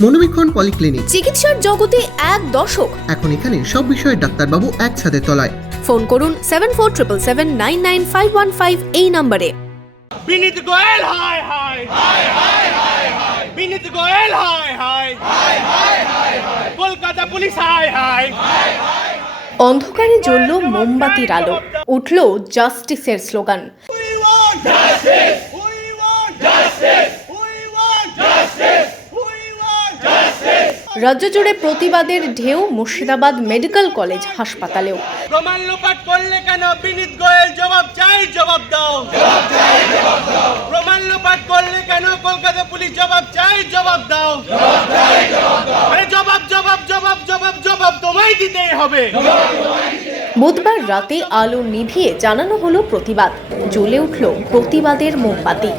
মনোবীক্ষণ polyclinic চিকিৎসার জগতে এক দশক এখন এখানে সব বিষয়ে ডাক্তারবাবু একসাথে তলায় ফোন করুন seven four triple seven nine nine five one five এই নম্বরে বিনীত গোয়েল হায় হায় হায় হায় হায় হায় বিনীত গোয়েল হায় হায় হায় হায় হায় কলকাতা পুলিশ হায় হায় অন্ধকারে জ্বলল মোমবাতির আলো উঠল জাস্টিসের স্লোগান রাজ্য জুড়ে প্রতিবাদের ঢেউ মুর্শিদাবাদ মেডিকেল কলেজ হাসপাতালেও। প্রমাণ লোপাট করলে কেন বিনীত গোয়েল জবাব চাই জবাব দাও। প্রমাণ লোপাট করলে কেন কলকাতা পুলিশ জবাব চাই জবাব দাও জবাব চাই জবাব দাও। আরে জবাব জবাব জবাব জবাব জবাব তোমায় দিতেই হবে। বুধবার রাতে আলো নিভিয়ে জানানো হলো প্রতিবাদ। জ্বলে উঠল প্রতিবাদের মোমবাতি।